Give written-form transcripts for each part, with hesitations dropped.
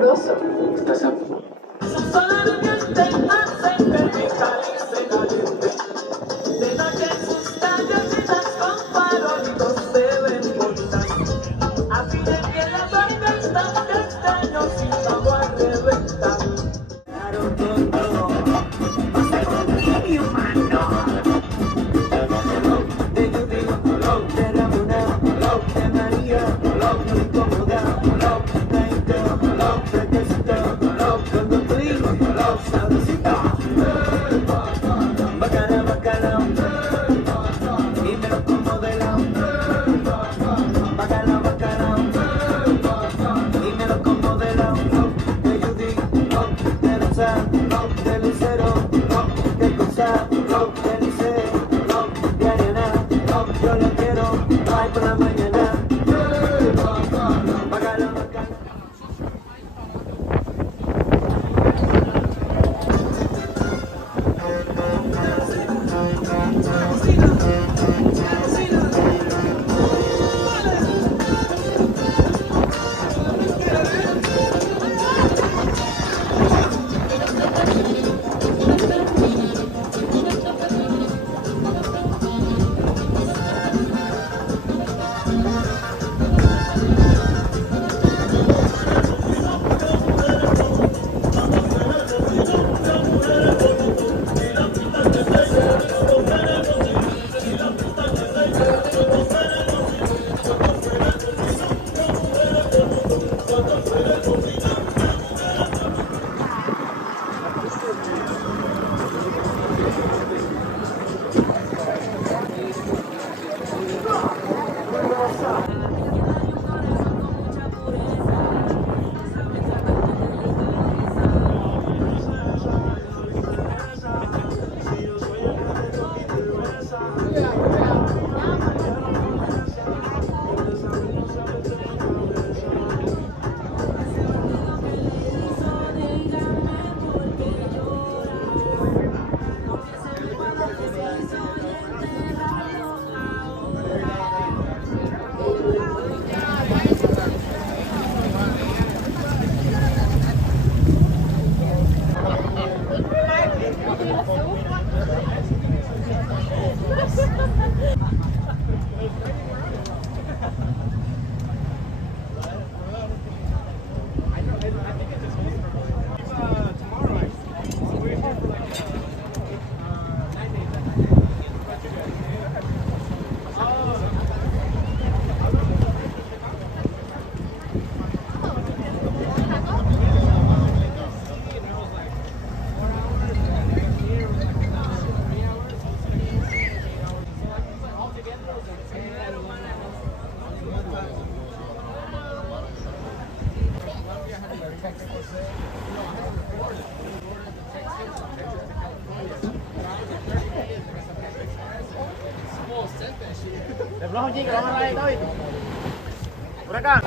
sabroso. Estás a... Allí, que vamos a ver, David. Por acá.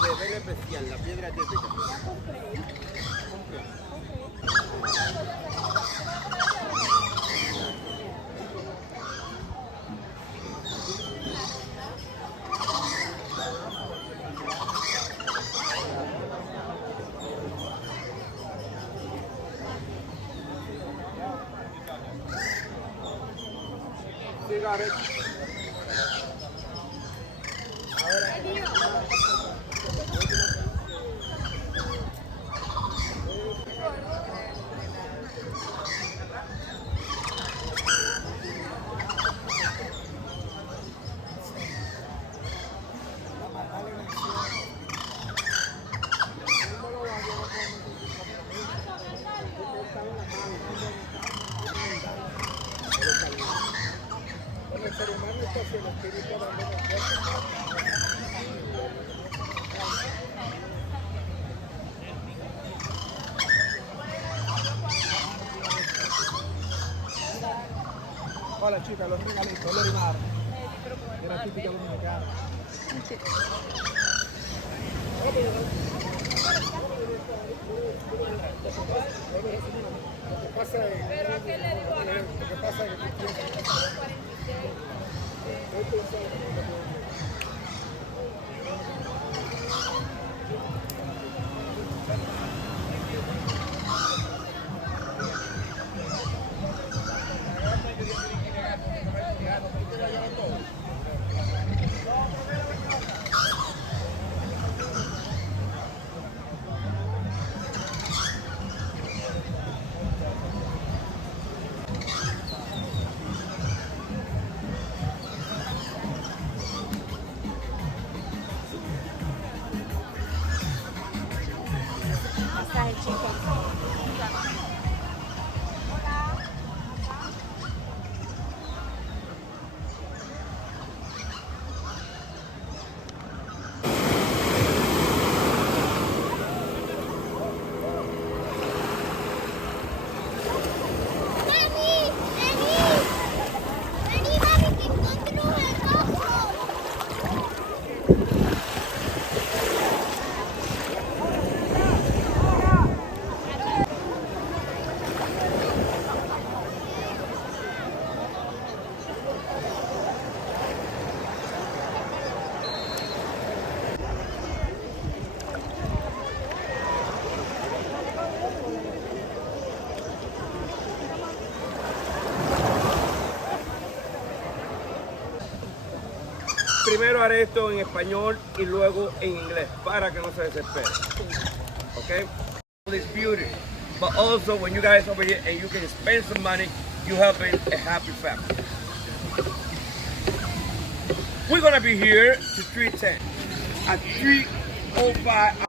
De regla especial, la piedra típica. Hola chica, los regalitos, lo rimar. Era típica dominicana. Pero ¿a qué le digo a la? Primero haré esto en español y luego en inglés para que no se desespere. Okay? It's beauty, but also when you guys over here and you can spend some money, you helping a happy family. We're gonna be here to 310 at 3:05.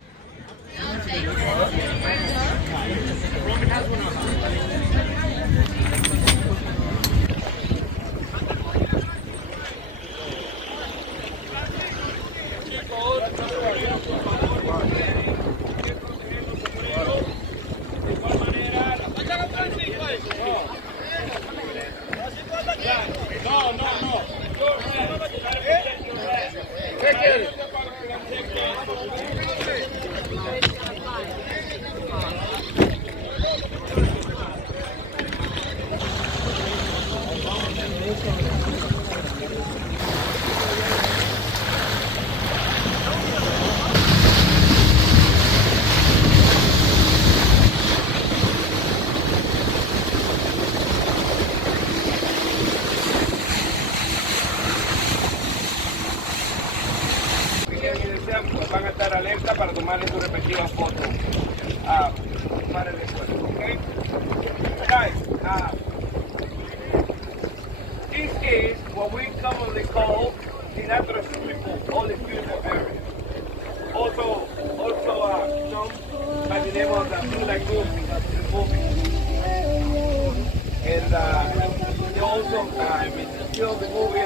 Van a estar alerta para tomarle su respectiva foto para el recuerdo, okay? Guys, this is what we commonly call the natural swimming pool, all the beautiful area. Also known by the name of the Blue Lagoon in the movie. And they also film the movie